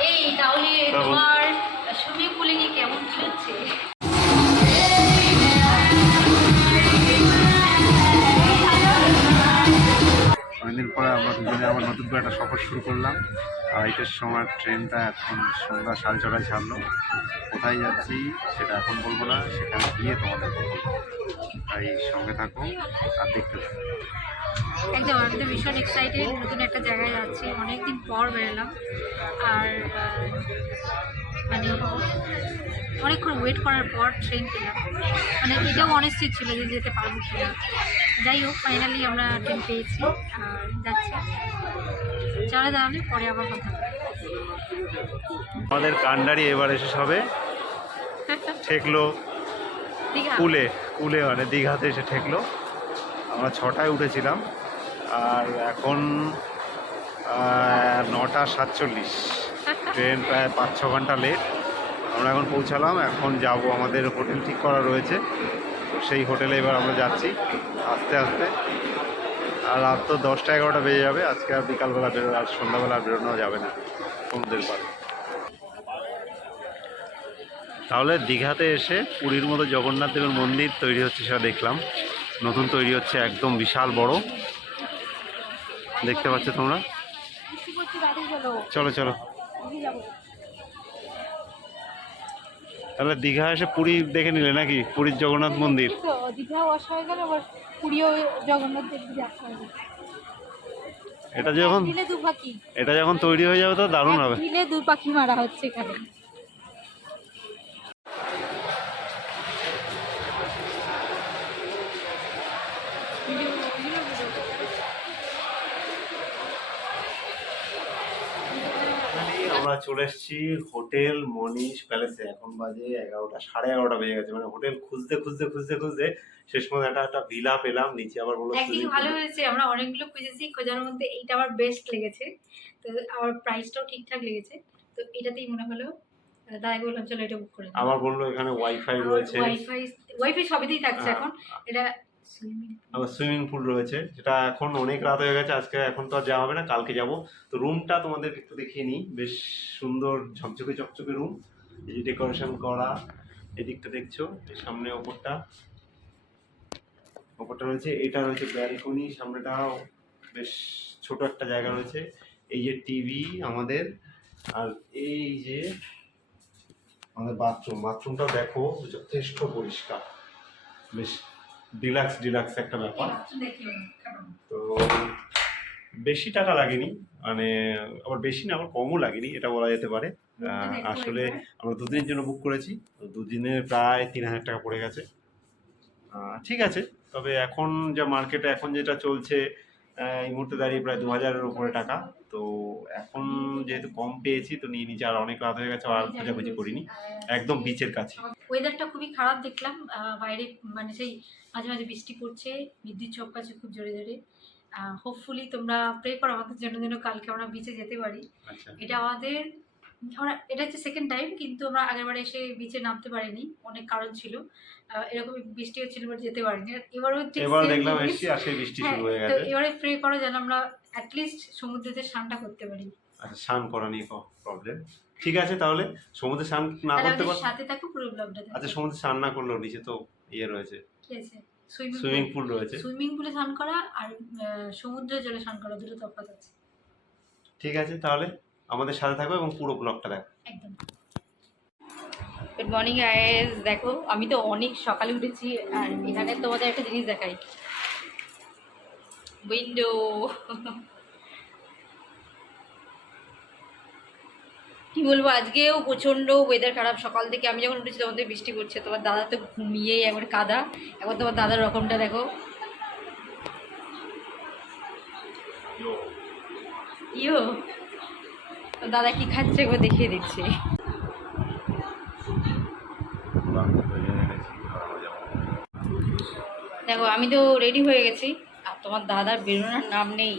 এই তাহলে বল। তোমার সুইমিং পুলে গিয়ে কেমন ফিল হচ্ছে অনেকদিন পরে আমরা দুজনে আবার নতুন করে একটা সফর শুরু করলাম আড়াইটের সময় ট্রেনটা এখন সন্ধ্যা সাড়ে ছটায় ছাড়লো। কোথায় যাচ্ছি সেটা এখন বলব না, সেখানে গিয়ে তোমাদের বলব। তাই সঙ্গে থাকো আর দেখতে থাকো। একদম আমি তো ভীষণ এক্সাইটেড নতুন একটা জায়গায় যাচ্ছি, অনেকদিন পর বেরোলাম। আর মানে অনেকক্ষণ ওয়েট করার পর ট্রেন পেলাম। মানে এটাও অনিশ্চিত ছিল যে যেতে পারব কি না যাই হোক ফাইনালি আমরা ট্রেন পেয়েছি। আর চলে তাহলে পরে আবার কথা আমাদের কান্ডারি এবার এসে সবে ঠেকলো। কুলে কুলে মানে দীঘাতে এসে ঠেকলো। আমরা ছটায় উঠেছিলাম আর এখন নটা সাতচল্লিশ। ট্রেন প্রায় পাঁচ ছ ঘণ্টা লেট আমরা এখন পৌঁছালাম। এখন যাব আমাদের হোটেল ঠিক করা রয়েছে। সেই হোটেলে এবার আমরা যাচ্ছি আস্তে আস্তে। আর রাত তো দশটা এগারোটা বেজে যাবে। আজকে আর বিকালবেলা বেরো আর সন্ধ্যাবেলা বেরোনো যাবে না সমুদ্রের পাড়ে। তাহলে দীঘাতে এসে পুরীর মতো জগন্নাথ দেবের মন্দির তৈরি হচ্ছে সেটা দেখলাম। নতুন তৈরি হচ্ছে একদম বিশাল বড়। দেখতে পাচ্ছ তোমরা? চলো। চলো তাহলে দীঘা এসে পুরী দেখে নিলে নাকি? পুরীর জগন্নাথ মন্দির। হয়ে গেল আবার পুরীও জগন্নাথ হয়ে এটা যখন এটা যখন তৈরি হয়ে যাবে তো দারুণ হবে। দিলে দু পাখি মারা হচ্ছে এখানে। আমরা চলে এসেছি হোটেল মনীষ প্যালেসে। এখন বাজে এগারোটা সাড়ে এগারোটা বেজে গেছে। মানে হোটেল খুঁজতে খুঁজতে খুঁজতে খুঁজতে শেষ পর্যন্ত একটা একটা ভিলা পেলাম। নিচে আবার বলল ভালো হয়েছে আমরা অনেকগুলো খুঁজেছি খোঁজার মধ্যে এইটা আমার বেস্ট লেগেছে। তো আমার প্রাইসটাও ঠিকঠাক লেগেছে। তো এটাতেই মনে হলো তাই বললাম চলো এটা বুক করে আবার বলল এখানে ওয়াইফাই রয়েছে। ওয়াইফাই ওয়াইফাই সবেতেই থাকছে হ্যাঁ। এখন। এটা আবার সুইমিং পুল রয়েছে, যেটা এখন অনেক রাত হয়ে গেছে, আজকে এখন তো আর যাওয়া হবে না, কালকে যাব। তো রুমটা তোমাদের একটু দেখিয়ে নিই, বেশ সুন্দর ঝকঝকে চকচকে রুম এই যে ডেকোরেশন করা, এদিকটা দেখছ সামনে ওপরটা। ওপরটা রয়েছে, এটা রয়েছে ব্যালকনি সামনেটাও বেশ ছোট একটা জায়গা রয়েছে। এই যে টিভি আমাদের, আর এই যে আমাদের বাথরুম বাথরুমটা দেখো, যথেষ্ট পরিষ্কার। বেশ ডিলাক্স ডিলাক্স একটা ব্যাপার। তো বেশি টাকা লাগেনি মানে আবার বেশি না আবার কমও লাগেনি এটা বলা যেতে পারে। আসলে আমরা দুদিনের জন্য বুক করেছি দুদিনে প্রায় তিন হাজার টাকা পড়ে গেছে। ঠিক আছে তবে এখন যা মার্কেটে এখন যেটা চলছে এই মুহূর্তে দাঁড়িয়ে প্রায় দু হাজারের উপরে টাকা। তো এখন যেহেতু কম পেয়েছি তো নিয়ে নিচে আর অনেক রাত হয়ে গেছে আর খোঁজাখুঁজি করিনি। একদম বিচের কাছে। ওয়েদারটা খুবই খারাপ দেখলাম বাইরে মানে সেই মাঝে মাঝে বৃষ্টি পড়ছে বিদ্যুৎ চমকাচ্ছে খুব জোরে জোরে। হোপফুলি তোমরা প্রে করো আমাদের জন্য যেন কালকে আমরা বিচে যেতে পারি। আচ্ছা। এটা আমাদের আমরা এটা হচ্ছে সেকেন্ড টাইম কিন্তু আমরা আগেরবার এসে বিচে নামতে পারিনি অনেক কারণ ছিল। এরকম বৃষ্টি হচ্ছিল বলে যেতে পারিনি। এবারও এবার দেখলাম। এসছি আর সেই বৃষ্টি হ্যাঁ, শুরু হয়ে গেছে। এবারে প্রে করো যেন আমরা অ্যাটলিস্ট সমুদ্রেতে স্নানটা করতে পারি। আচ্ছা স্নান করা নিয়ে প্রবলেম ঠিক আছে তাহলে সমুদ্রে স্নান না করতে আমাদের পার সাথে থাকো পুরো ব্লগটা আচ্ছা সমুদ্রে স্নান না করলেও নিচে তো ইয়ে রয়েছে। কি আছে? সুইমিং সুইমিং পুল রয়েছে। সুইমিং পুলে স্নান করা আর সমুদ্রের জলে স্নান করা দুটো তফাৎ আছে। ঠিক আছে তাহলে। আমাদের সাথে থাকবে এবং পুরো ব্লগটা দেখো। গুড মর্নিং গাইস দেখো, আমি তো অনেক সকালে উঠেছি, আর এখানে তোমাদের একটা জিনিস দেখাই। উইন্ডো কি বলব, আজকেও প্রচণ্ড ওয়েদার খারাপ। সকাল থেকে আমি যখন উঠেছি থেকে বৃষ্টি পড়ছে। তোমার দাদা তো ঘুমিয়েই একবার কাদা। এখন তোমার দাদার রকমটা দেখো। ইয়ো। দাদা কি খাচ্ছে একবার দেখিয়ে দিচ্ছি। দেখো, আমি তো রেডি হয়ে গেছি, আর তোমার দাদার বেরোনোর নাম নেই।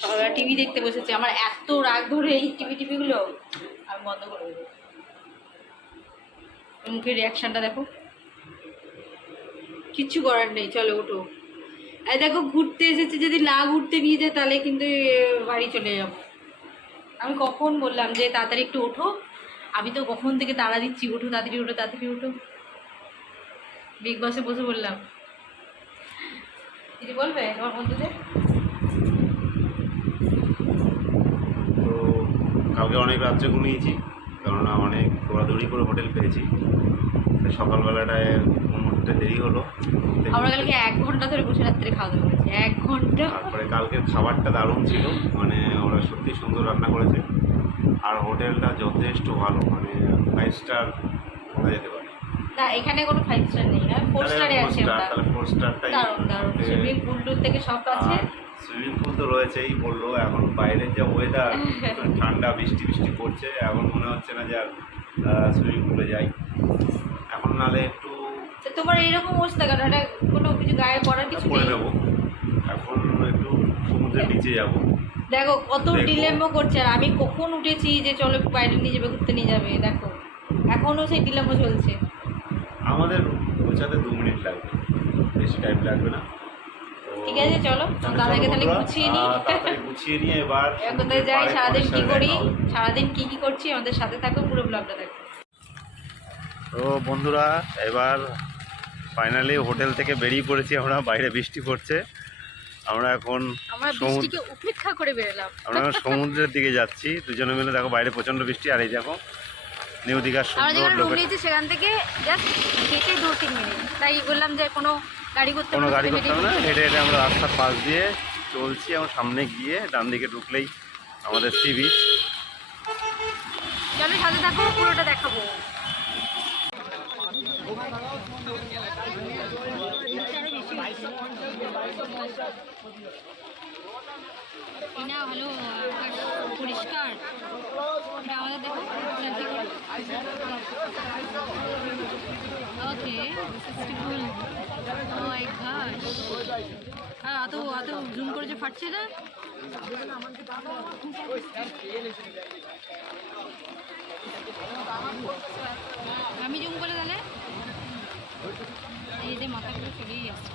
সবাই টিভি দেখতে বসেছে, আমার এত রাগ ধরে এই টিভি টিভিগুলো, আমি বন্ধ করে দেবো। মুখের রিয়াকশানটা দেখো। কিচ্ছু করার নেই, চলো ওঠো এই দেখো, ঘুরতে এসেছে, যদি না ঘুরতে নিয়ে যায়, তাহলে কিন্তু বাড়ি চলে যাব। আমি কখন বললাম যে তাড়াতাড়ি একটু ওঠো। আমি তো কখন থেকে তাড়া দিচ্ছি ওঠো তাড়াতাড়ি ওঠো তাড়াতাড়ি ওঠো। বিগ বসে বসে বললাম। কিছু বলবে আমার বন্ধুদের? তো কালকে অনেক রাত্রে ঘুমিয়েছি কেননা অনেক দৌড়াদৌড়ি করে হোটেল পেয়েছি। সকালবেলাটায় ঘুমোতে দেরি হলো। ঘুম আমরা কালকে এক ঘণ্টা ধরে বসে রাত্রে খাওয়া দাওয়া এক ঘণ্টা। তারপরে কালকের খাবারটা দারুণ ছিল। মানে ওরা সত্যি সুন্দর রান্না করেছে। আর হোটেলটা যথেষ্ট ভালো। মানে ফাইভ স্টার বলা যেতে পারে। না এখানে কোনো ফাইভ স্টার নেই হ্যাঁ ফোর স্টারে আছে তাহলে ফোর স্টারটাই দারুণ দারুণ। সুইমিং পুল থেকে সব আছে। সুইমিং পুল তো রয়েছেই বলল। এখন বাইরের যা ওয়েদার ঠান্ডা বৃষ্টি বৃষ্টি পড়ছে। এখন মনে হচ্ছে না যে আর সুইমিং পুলে যাই। এখন নালে একটু তোমার এইরকম অবস্থা কেন? এটা কোনো কিছু গায়ে পড়ার কিছু নেই? নেব। সমুদ্রের নিচে যাব। দেখো কত। ডিলেম্বো করছে আর আমি কখন উঠেছি যে চলো বাইরে নিয়ে যাবে ঘুরতে নিয়ে যাবে দেখো। এখনও সেই ডিলেম্বো চলছে। আমাদের পৌঁছাতে দু মিনিট লাগবে। বেশি টাইম লাগবে না। ঠিক আছে চলো। চলো তাহলে গুছিয়ে নিই। গুছিয়ে নিয়ে এবার কোথায় যাই সারাদিন কি করি? সারাদিন কি কি করছি? আমাদের সাথে থাকো পুরো ব্লগটা দেখো। তো বন্ধুরা এবার ফাইনালি হোটেল থেকে বেরিয়ে পড়েছি আমরা বাইরে বৃষ্টি পড়ছে। আমরা এখন উপেক্ষা করে বেরোলাম। আমরা এখন সমুদ্রের দিকে যাচ্ছি। দুজনে মিলে দেখো বাইরে প্রচণ্ড বৃষ্টি আর এই দেখো নিউ দীঘার নিয়েছি সেখান থেকে জাস্ট হেঁটে দু তিন মিনিট। তাই বললাম যে কোনো গাড়ি করতে কোনো গাড়ি করতে হবে না হেঁটে হেঁটে হেঁটে আমরা রাস্তার পাশ দিয়ে চলছি। এবং সামনে গিয়ে ডান দিকে ঢুকলেই আমাদের সি বিচ। চলো সাথে থাকো পুরোটা দেখাবো। ভালো পরিষ্কার। আমাদের ওকে জুম যে ফাটছে না? আমি জুম করে তাহলে? এই যে মাথাগুলো চলেই আসছে।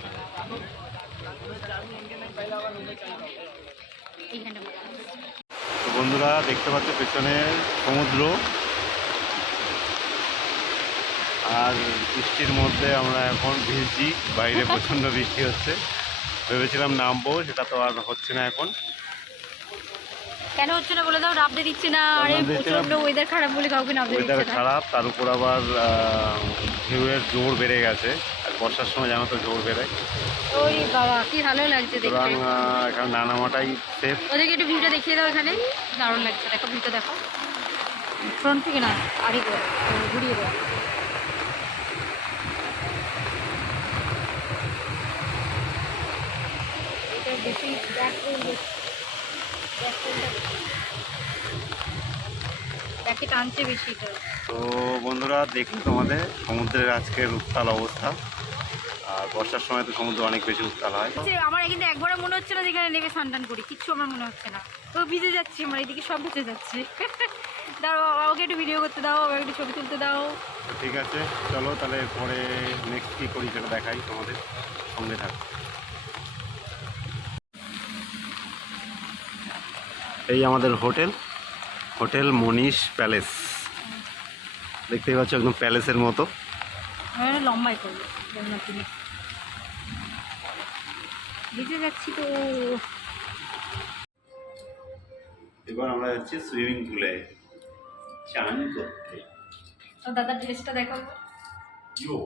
এইখানটা বন্ধুরা দেখতে পাচ্ছ পেছনে সমুদ্র। আর বৃষ্টির মধ্যে আমরা এখন ভিজছি বাইরে প্রচণ্ড বৃষ্টি হচ্ছে। ভেবেছিলাম নামবো সেটা তো আর হচ্ছে না এখন। কেন হচ্ছে না বলে দাও নামতে দিচ্ছে না। আরে। প্রচণ্ড ওয়েদার খারাপ বলে কাউকে নামতে ওয়েদার দিচ্ছে না। খারাপ তার উপর আবার ঢেউয়ের জোর বেড়ে গেছে। বর্ষার সময় জানো তো জোর বেড়ে ওই বাবা কি ভালো লাগছে দেখতে। এখানে নানামাটাই সেফ ওদেরকে একটু ভিউটা দেখিয়ে দাও এখানে। দারুণ লাগছে দেখো ভিউটা দেখো। ফ্রন্ট থেকে না আগে ঘুরিয়ে দেওয়া। বেশি ব্যাকে টানছে বেশি এটা। তো বন্ধুরা দেখি তোমাদের সমুদ্রের আজকের উত্তাল অবস্থা। আর বর্ষার সময় তো সমুদ্র অনেক বেশি উত্তাল হয়। আমার কিন্তু একবারও মনে হচ্ছে না যেখানে নেমে স্নান টান করি। কিচ্ছু আমার মনে হচ্ছে না। তো ভিজে যাচ্ছি আমার এদিকে সব ভিজে যাচ্ছে। দাঁড়াও আমাকে একটু ভিডিও করতে দাও আমাকে একটু ছবি তুলতে দাও। ঠিক আছে চলো তাহলে পরে নেক্সট কী করি সেটা দেখাই তোমাদের সঙ্গে থাক। এই আমাদের হোটেল হোটেল মনীষ প্যালেস। দেখতেই পাচ্ছ একদম প্যালেসের মতো। লম্বাই করব ভিজে যাচ্ছি তো। এবার আমরা যাচ্ছি সুইমিং পুলে। চান করতে। তো দাদার ড্রেসটা দেখো ইয়ো।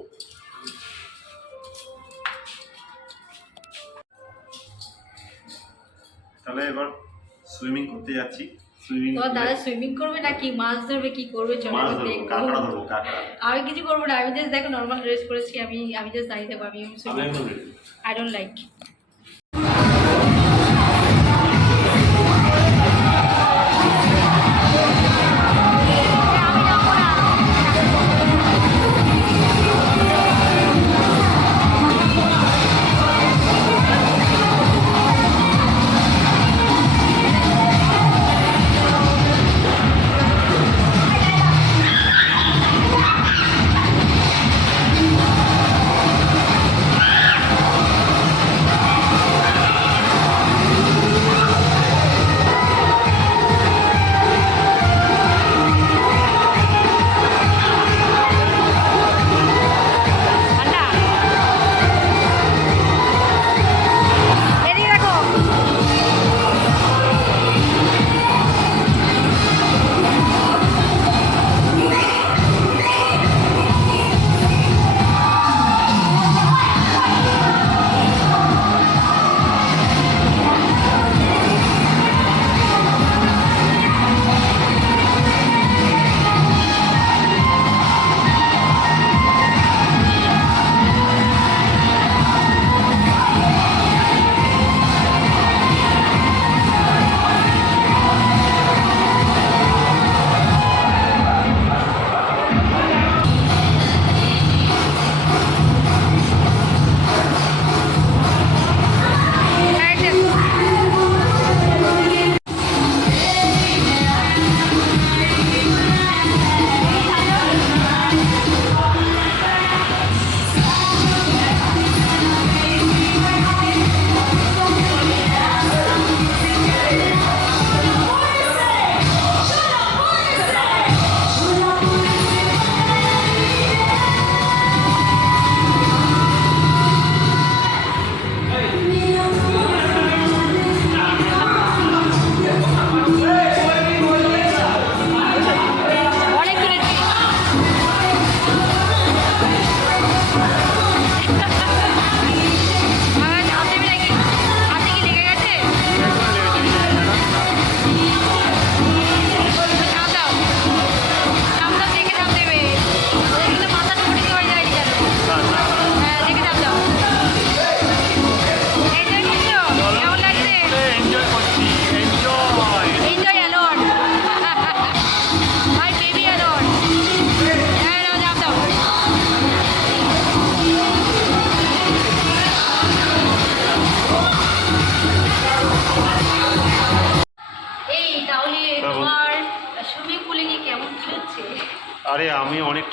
তাহলে এবার সুইমিং করতে যাচ্ছি। তোমার দাদা সুইমিং করবে নাকি? মাছ ধরবে কি করবে? চলো আমি কিছু করব না আমি জাস্ট দেখো নর্মাল ড্রেস পরেছি আমি আমি জাস্ট দাঁড়িয়ে থাকব আমি আই ডোন্ট লাইক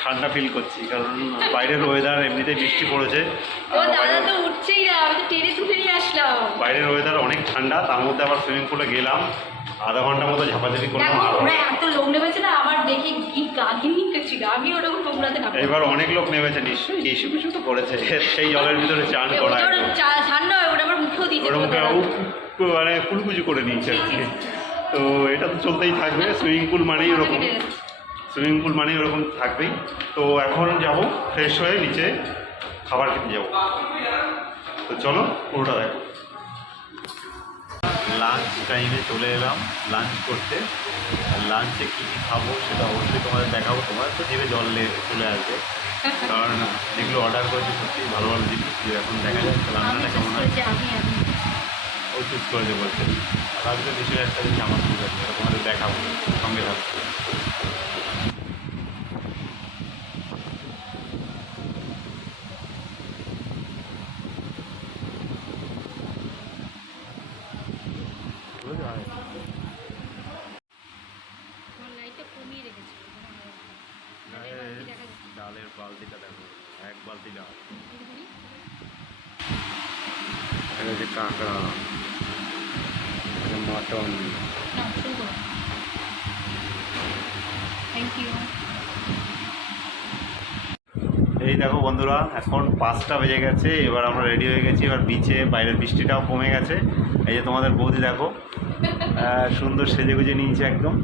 ঠান্ডা ফিল করছি কারণ বাইরের ওয়েদার এমনিতেই বৃষ্টি পড়েছে। দাদা তো উঠছেই না আমি তো টেনে তুলে নিয়ে আসলাম। বাইরের ওয়েদার অনেক ঠান্ডা তার মধ্যে আবার সুইমিং পুলে গেলাম। আধা ঘণ্টা মতো ঝাপাঝাপি করলাম ওরা এত লোক নেমেছে না আমার দেখে কি কাহিনী আমি ওরকম না এবার অনেক লোক নেমেছে নিশ্চয়ই ইস্যু কিছু তো করেছে সেই জলের ভিতরে চান করা ওটা ঠান্ডা হয় ওটা আবার মুখেও দিয়েছে দাদা। মানে কুলকুচু করে নিয়েছে। তো এটা তো চলতেই থাকবে সুইমিং পুল মানেই ওরকম। সুইমিং পুল মানেই ওরকম থাকবেই। তো এখন যাব ফ্রেশ হয়ে নিচে খাবার খেতে যাব। তো চলো, পুরোটা দেখো। লাঞ্চ টাইমে চলে এলাম লাঞ্চ করতে। আর লাঞ্চে কী কী খাব সেটা অবশ্যই তোমাদের দেখাবো। তোমার তো জিভে জল চলে আসবে। কারণ যেগুলো অর্ডার করেছি সত্যি ভালো ভালো জিনিস। এখন দেখা যাচ্ছে রান্নাটা কেমন হয়। করেছি আমি আমি ও চুজ করে দেবো বলছে। আর আজকে দেশের একটা জিনিস আমার খুব আছে এরকম দেখাবো, সঙ্গে থাকব আমার লাইটটা কমিয়ে রেখেছি মানে বালতি দেখা যাচ্ছে। ডালের বালতিটা দেখো এক বালতি ডাল এদিকে এটা হচ্ছে কাঁকড়া মটন না শুরু করো থ্যাংক ইউ এই দেখো বন্ধুরা এখন পাঁচটা বেজে গেছে এবার আমরা রেডি হয়ে গেছি। এবার বিচে বাইরের বৃষ্টিটাও কমে গেছে। এই যে তোমাদের বৌদি দেখো সুন্দর সেজে গুজে নিয়েছে একদম।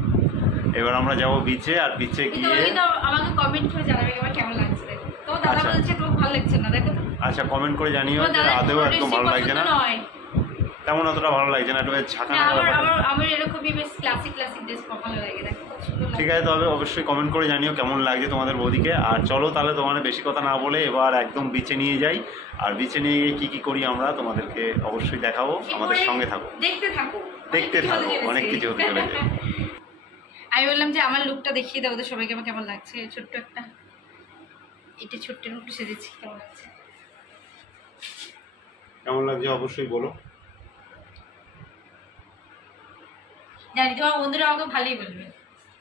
এবার আমরা যাব বিচে আর বিচে গিয়ে কিন্তু আমাকে কমেন্ট করে জানাবে আমার কেমন লাগছে তো দাদা আচ্ছা। বলছে তোমার ভালো লাগছে না দেখো আচ্ছা কমেন্ট করে জানিও যে আদেও একদম ভালো লাগছে না। তেমন অতটা ভালো লাগছে না একটু ঝাঁকা না, আমার এরকমই বেশ ক্লাসিক ক্লাসিক ড্রেস ভালো লাগে দেখো লাগে ঠিক আছে তবে অবশ্যই কমেন্ট করে জানিও কেমন লাগছে তোমাদের বৌদিকে। আর চলো তাহলে তোমাদের বেশি কথা না বলে এবার একদম বিচে নিয়ে যাই। আর বিচে নিয়ে গিয়ে কী কী করি আমরা তোমাদেরকে অবশ্যই দেখাবো আমাদের সঙ্গে থাকো। দেখতে থাকো। দেখতে অনেক কিছু থাকো। অনেক কিছু হতে চলেছে। আমি বললাম যে আমার লুকটা দেখিয়ে দাও ওদের সবাইকে আমার কেমন লাগছে? ছোট্ট একটা এটা ছোট্ট একটু সেজেছি কেমন লাগছে? কেমন লাগছে অবশ্যই বলো। জানি তোমার বন্ধুরা আমাকে ভালোই বলবে।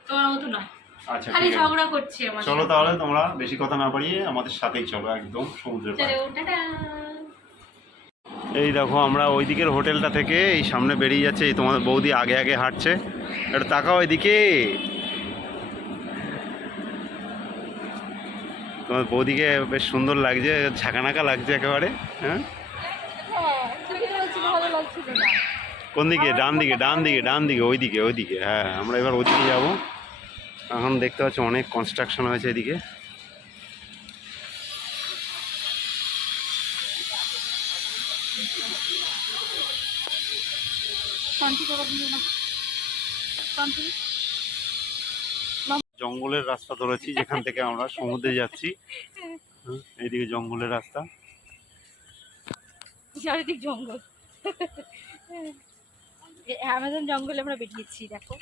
তোমার মতো নয় আচ্ছা খালি ঝগড়া করছে আমার চলো তাহলে তোমরা বেশি কথা না বাড়িয়ে আমাদের সাথেই চলো একদম সমুদ্রের এই দেখো আমরা ওই দিকের হোটেলটা থেকে এই সামনে বেরিয়ে যাচ্ছে। এই তোমাদের বৌদি আগে আগে হাঁটছে। একটু তাকাও এদিকে। তোমার বৌদিকে বেশ সুন্দর লাগছে ঝাঁকানাকা লাগছে একেবারে হ্যাঁ? কোন দিকে? ডান দিকে ডান দিকে ডান দিকে ওই দিকে ওই দিকে হ্যাঁ আমরা এবার ওইদিকে যাব। এখন দেখতে পাচ্ছি অনেক কনস্ট্রাকশন হয়েছে এদিকে। জঙ্গলের রাস্তা ধরেছি যেখান থেকে আমরা সমুদ্রে যাচ্ছি। হুম, এইদিকে জঙ্গলের রাস্তা। চারিদিক জঙ্গল। অ্যামাজন জঙ্গলে আমরা বেরিয়েছি দেখো।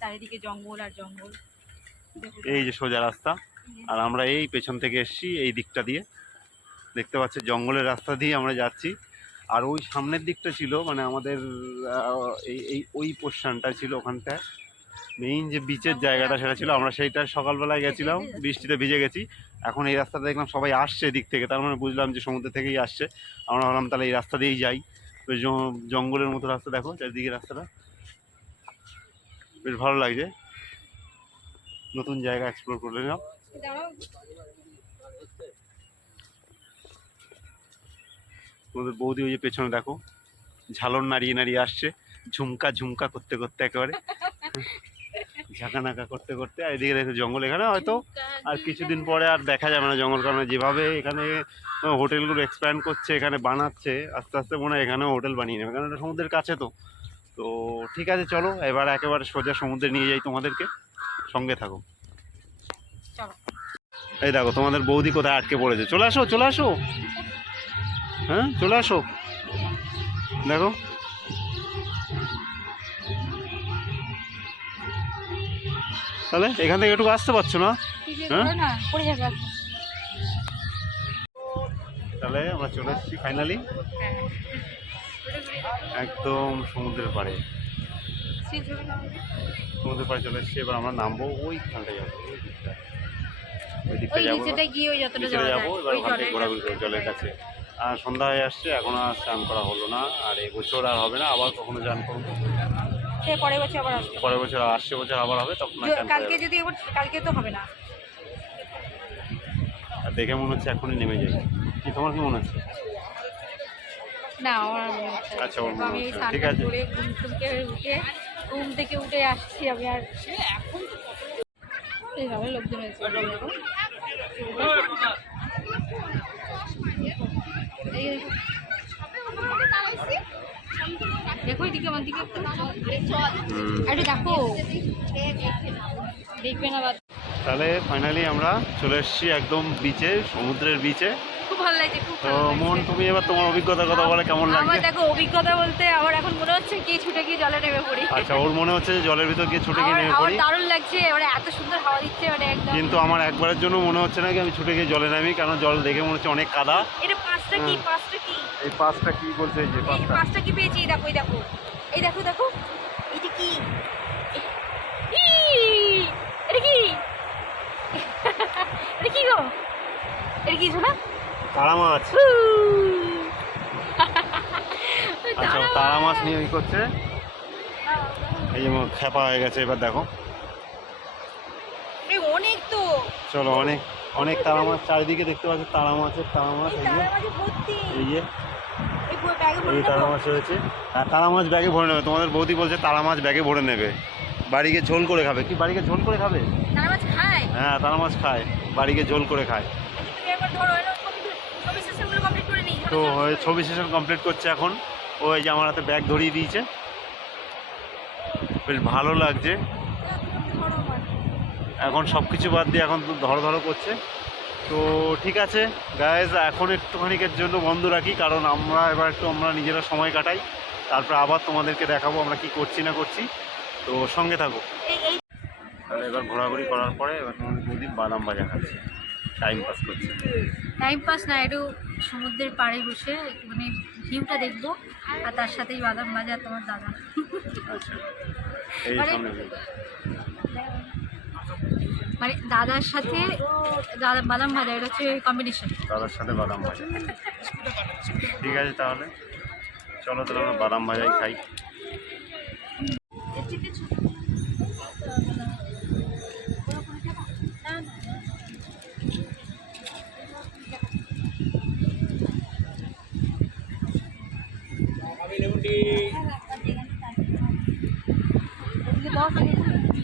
চারিদিকে জঙ্গল আর জঙ্গল। এই যে সোজা রাস্তা। আর আমরা এই পেছন থেকে এসেছি, এই দিকটা দিয়ে। দেখতে পাচ্ছি জঙ্গলের রাস্তা দিয়ে আমরা যাচ্ছি। আর ওই সামনের দিকটা ছিল মানে আমাদের এই এই, ওই পোর্শনটা ছিল ওখানটায় মেইন যে বিচের জায়গাটা সেটা ছিল, আমরা সেইটা সকালবেলায় গেছিলাম, বৃষ্টিতে ভিজে গেছি। এখন এই রাস্তাটা দেখলাম সবাই আসছে এদিক থেকে, তার মানে বুঝলাম যে সমুদ্র থেকেই আসছে। আমরা ভাবলাম তাহলে এই রাস্তা দিয়েই যাই। জঙ্গলের মতো রাস্তা, দেখো চারিদিকে রাস্তাটা। বেশ ভালো লাগছে। নতুন জায়গা এক্সপ্লোর করে নিলাম। তোমাদের বৌদি ওই যে পেছনে দেখো ঝালন নাড়িয়ে নাড়িয়ে আসছে, ঝুমকা ঝুমকা করতে করতে একেবারে। ঝাঁকা নাকা করতে করতে, আর এদিকে দেখো জঙ্গল, এখানে হয়তো আর কিছুদিন পরে আর দেখা যাবে না জঙ্গল, কারণ যেভাবে এখানে হোটেলগুলো এক্সপ্যান্ড করছে, এখানে বানাচ্ছে, আস্তে আস্তে মনে হয় এখানেও হোটেল বানিয়ে নেবে, কারণ এটা সমুদ্রের কাছে তো। তো ঠিক আছে, চলো, এবার একেবারে সোজা সমুদ্রে নিয়ে যাই তোমাদেরকে। সঙ্গে থাকো। এই দেখো তোমাদের বৌদি কোথায় আটকে পড়েছে? চলে আসো চলে আসো। হ্যাঁ চলে আসো। দেখো। তাহলে এখান থেকে একটু আসতে পারছ না? হ্যাঁ? তাহলে আমরা চলে এসেছি ফাইনালি হ্যাঁ। একদম সমুদ্রের পাড়ে। সমুদ্র পাড়ে চলে এসেছি এবার আমরা নামবো ওইখানটা যাব ওই দিকটা ওই দিকটা ওই যাব নিচেটা গিয়ে ওই যতটা যাব এবার ওখান থেকে ঘোরাঘুরি করব কাছে। জলের কাছে। আর সন্ধ্যা হয়ে আসছে এখন আর স্নান করা হলো না আর এই বছর আর হবে না আবার কখনো স্নান করব। পরের বছর আবার আসবে। পরের বছর আসছে বছর আবার হবে তখন করা কালকে। যদি কালকে তো হবে না। আর দেখে মনে হচ্ছে এখনই নেমে যাই। কি তোমার কি মনে হচ্ছে? না আমার। আচ্ছা, ঠিক আছে। ঘুম থেকে উঠে আসছি আমি আর এইভাবে লোকজন হয়েছে। দেখো। এদিকে আমার দিকে একটু। আরে দেখো। দেখবে না বাদ। তাহলে ফাইনালি আমরা চলে এসেছি একদম বিচে সমুদ্রের বিচে খুব ভালো লাগছে খুব তো মন তুমি এবার তোমার অভিজ্ঞতার কথা বলে কেমন আমার দেখো অভিজ্ঞতা বলতে আমার এখন মনে হচ্ছে কি ছুটে গিয়ে জলে নেমে পড়ি। আচ্ছা ওর মনে হচ্ছে যে জলের ভিতর গিয়ে ছুটে গিয়ে আমার নেমে আমার পড়ি? দারুণ লাগছে মানে এত সুন্দর হাওয়া দিচ্ছে মানে একদম। কিন্তু আমার একবারের জন্য মনে হচ্ছে না কি আমি ছুটে গিয়ে জলে নামি কারণ জল দেখে মনে হচ্ছে অনেক কাদা। এটা পাঁচটা কি। পাঁচটা কি? এই পাঁচটা কি বলছে? এই যে পাঁচটা। পাঁচটা কি পেয়েছি? দেখো এই দেখো। এই দেখো দেখো। এটা কি? এটা কি? এটা কি গো? এটা কি শোনা? তারা মাছ। আচ্ছা তারা মাছ নিয়ে ওই করছে? এই যে খেপা হয়ে গেছে এবার দেখো। অনেক তো। চলো অনেক অনেক তারা মাছ চারিদিকে দেখতে পাচ্ছি তারা মাছের তারা মাছ এই যে। তারা এই যে। এই ব্যাগে ভরে তারা মাছ রয়েছে। আর তারা মাছ ব্যাগে ভরে নেবে। তোমাদের বৌদি বলছে তারা মাছ ব্যাগে ভরে নেবে। বাড়িকে ঝোল করে খাবে। কি বাড়িকে ঝোল করে খাবে? হ্যাঁ তারা মাছ খায়। বাড়িকে ঝোল করে খায় তুমি একবার ধরো এলো ছবি সেশনগুলো কমপ্লিট করে নিই তো ছবি সেশন কমপ্লিট করছে এখন। ওই যে আমার হাতে ব্যাগ ধরিয়ে দিয়েছে। বেশ ভালো লাগছে। এখন সব কিছু বাদ দিয়ে এখন ধরো ধরো করছে। তো ঠিক আছে গায়েজ এখন একটুখানিকের জন্য বন্ধ রাখি, কারণ আমরা এবার একটু আমরা নিজেরা সময় কাটাই। তারপর আবার তোমাদেরকে দেখাবো আমরা কি করছি না করছি। তো সঙ্গে থাকো। এই এই তাহলে এবার ঘোরাঘুরি করার পরে এবার তোমাদের বৌদি বাদাম ভাজা খাচ্ছে। টাইম পাস করছে। টাইম পাস না একটু সমুদ্রের পাড়ে বসে মানে ভিউটা দেখব। আর তার সাথেই বাদাম ভাজা আর তোমার দাদা। আচ্ছা। মানে- মানে দাদার সাথে দাদা বাদাম ভাজা এটা হচ্ছে কম্বিনেশন দাদার সাথে বাদাম ভাজা। ঠিক আছে তাহলে। চলো তাহলে আমরা বাদাম ভাজাই খাই।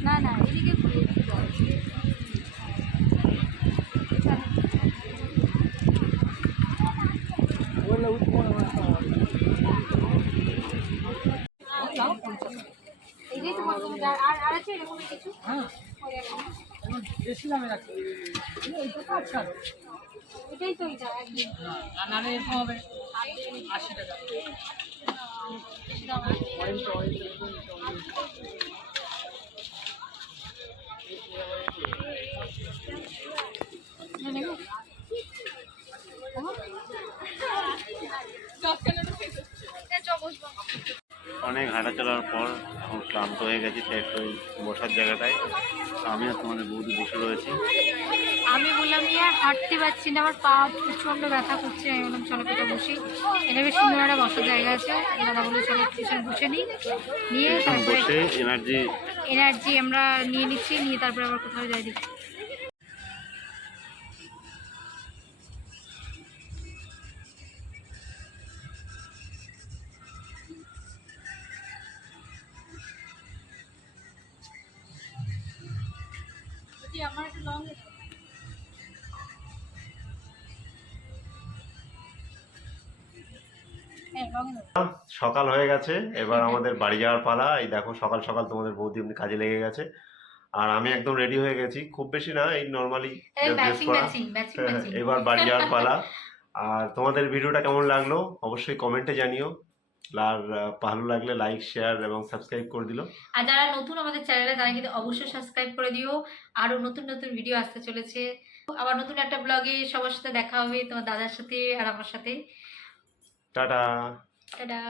না না এদিকে আর আর আর আছে এরকম কিছু? এইটা তো আচ্ছা এটাই তো এটা একদম। নাহলে এরকম হবে। আশি চলার পর এখন ক্লান্ত হয়ে গেছি তাই একটু বসার জায়গাটায়। আমি আর তোমাদের বৌদি বসে রয়েছি। আমি বললাম ইয়ে হাঁটতে পারছি না আমার পা প্রচণ্ড ব্যথা করছে। আমি বললাম চলো কোথাও বসি। এটা বেশ সুন্দর একটা বসার জায়গা আছে। দাদা বলে চলো পিছনে বসে নিই। নিয়ে তারপরে এনার্জি এনার্জি আমরা নিয়ে নিচ্ছি নিয়ে তারপরে আবার কোথাও যাই আমার একটু লং হ্যাঁ সকাল হয়ে গেছে এবার আমাদের বাড়ি যাওয়ার পালা। এই দেখো সকাল সকাল তোমাদের বৌদি এমনি কাজে লেগে গেছে। আর আমি একদম রেডি হয়ে গেছি। খুব বেশি না এই নর্মালি হ্যাঁ, এবার বাড়ি যাওয়ার পালা। আর তোমাদের ভিডিওটা কেমন লাগল? অবশ্যই কমেন্টে জানিও। আর ভালো লাগলে লাইক শেয়ার এবং সাবস্ক্রাইব করে দিল। আর যারা নতুন আমাদের চ্যানেলে তারা কিন্তু অবশ্যই সাবস্ক্রাইব করে দিও। আরও নতুন নতুন ভিডিও আসতে চলেছে। আবার নতুন একটা ব্লগে সবার সাথে দেখা হবে তোমার দাদার সাথে আর আমার সাথে। টাটা। টাটা।